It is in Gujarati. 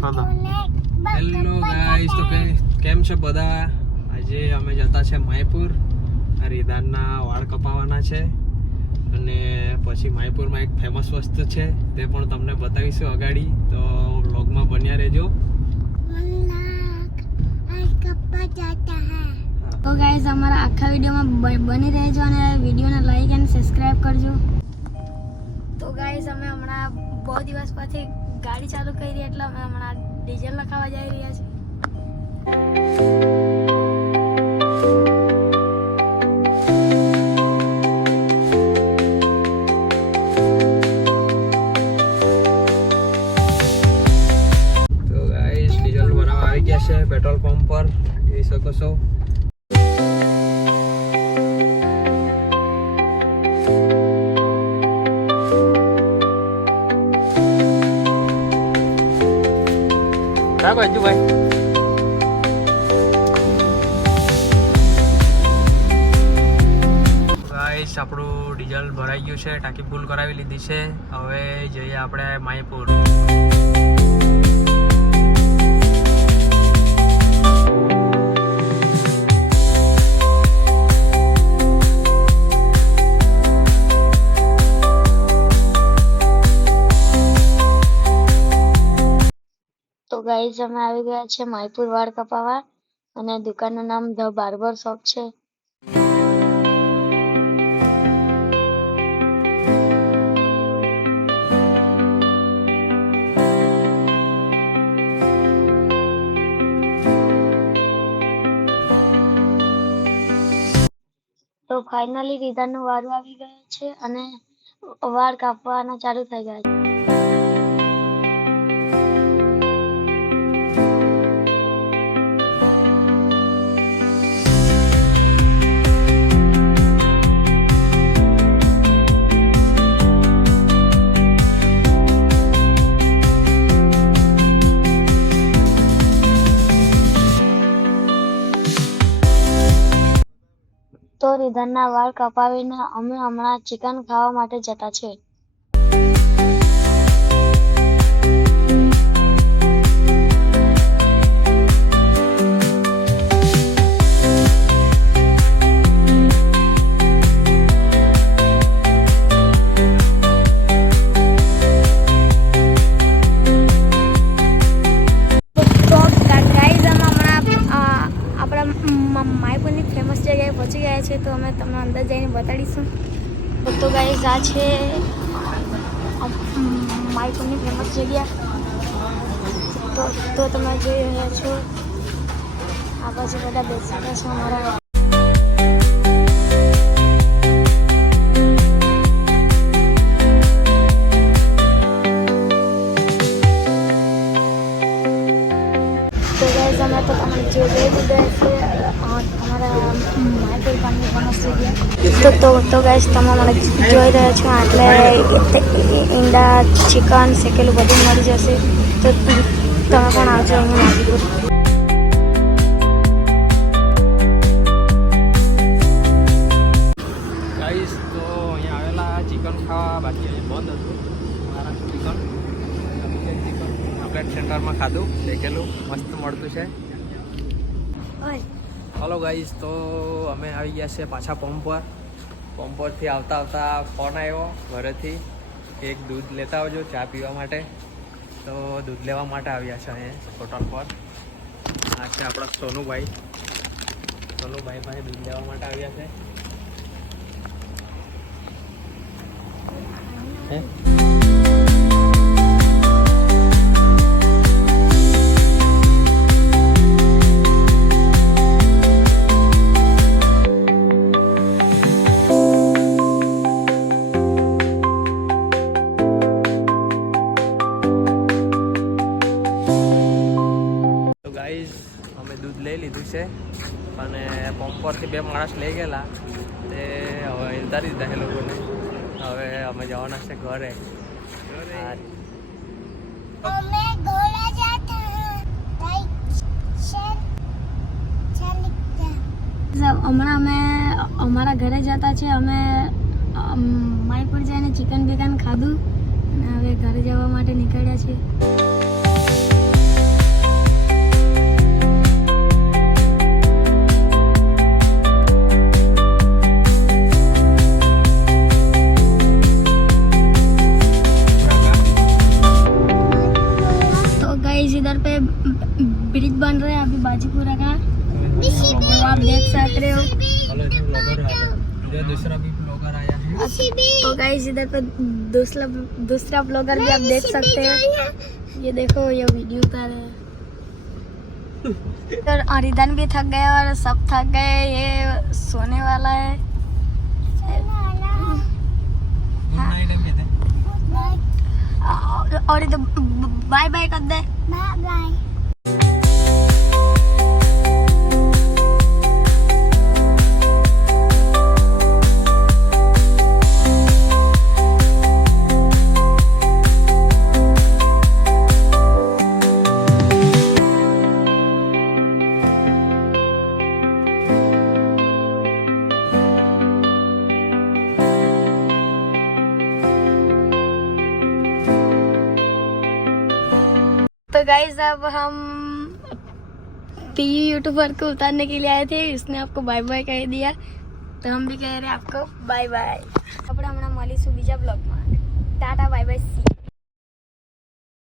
હેલો ગાઈસ, તો કેમ છે બધા? આજે અમે જતા છે માયપુર. હરિદાનના વાળ કપાવવાના છે અને પછી માયપુરમાં એક ફેમસ વસ્તુ છે તે પણ તમને બતાવીશું અગાડી, તો વ્લોગમાં બન્યા રહેજો. તો ગાઈસ અમારા આખા વિડીયોમાં બની રહેજો અને વિડીયોને લાઈક અને સબસ્ક્રાઇબ કરજો. તો ગાઈસ અમે હમણાં બહુ દિવસ પછી ગાડી ચાલુ કરી એટલે અમે હમણાં ડીઝલ નખાવા જઈ રહ્યા છીએ. તો ગાઈસ ડીઝલ ભરાવા આવી ગયા છે પેટ્રોલ પંપ પર, જોઈ શકો છો. હા બાજુભાઈ, ગાઈસ આપણું ડીઝલ ભરાઈ ગયું છે, ટાંકી ફૂલ કરાવી લીધી છે. હવે જઈએ આપણે માયપુર. તો ગાઈસ અમે આવી ગયા છે માયપુર વાળ કપાવવા અને દુકાનનું નામ ધ બાર્બર શોપ છે. તો ફાઇનલી રીધાનો વારો આવી ગયો છે અને વાળ કાપવાના ચાલુ થઈ ગયા છે. તો રીધાના વાળ કપાવીને અમે હમણાં ચિકન ખાવા માટે જતા છે. માયપુરની ફેમસ જગ્યાએ પહોંચી ગયા છે, તો અમે તમને અંદર જઈને બતાડીશું. તો ગાઈઝ આ છે માયપુરની ફેમસ જગ્યા. તો તમે જોઈ રહ્યા છો આ બાજુ બધા બેસેલા છે અમારા. તો ગાઈઝ અમે તો તમને જોઈ લીધા છે અમારા માયપુર પાણી ફેમસ જગ્યા. તો ગાઈઝ તમે મને જોઈ રહ્યા છો, એટલે ઈંડા, ચિકન શેકેલું બધું મળી જશે. તો તમે પણ આવજો અહીંયા માયપુર. ગાઈસ તો અહીંયા આવેલા ચિકન ખાવા, બાકી અહીંયા બંધ હતું મારા ચિકન. આપણે સેન્ટરમાં ખાધું, શેકેલું મસ્ત મળતું છે. હલો ગાઈસ, તો અમે આવી ગયા છે પાછા પંપ પર. પંપ પરથી આવતા આવતા ફોન આવ્યો ઘરેથી, એક દૂધ લેતા આવજો ચા પીવા માટે. તો દૂધ લેવા માટે આવ્યા છે અહીંયા હોટલ પર. આ છે આપણા સોનુભાઈ પાસે દૂધ લેવા માટે આવ્યા છે. અમે દૂધ લઈ લીધું છે અને પંપ પરથી 2 માણસ લઈ ગયેલા, તે હવે ઉતારી દીધા એ લોકોને. હવે અમે જવાના છે ઘરે. હમણાં અમે અમારા ઘરે જતા છે. અમે માયપુર જઈને ચિકન ખાધું અને હવે ઘરે જવા માટે નીકળ્યા છીએ. कोई ब्लॉगर आया है। तो गाइस इधर पे दूसरा ब्लॉगर भी आप देख सकते हैं। ये देखो ये वीडियो उतार रहे हैं। और अरिदन भी थक गए और सब थक गए, ये सोने वाला है। गुड नाइट हम कहते हैं। और इधर बाय बाय कर दे। Bye bye. तो गाइस अब हम पीयू यूट्यूबर को उतारने के लिए आए थे, इसने आपको बाय बाय कह दिया तो हम भी कह रहे हैं आपको बाय बाय। આપણે હમણાં મળીશું બીજા બ્લોગમાં। Tata bye bye see.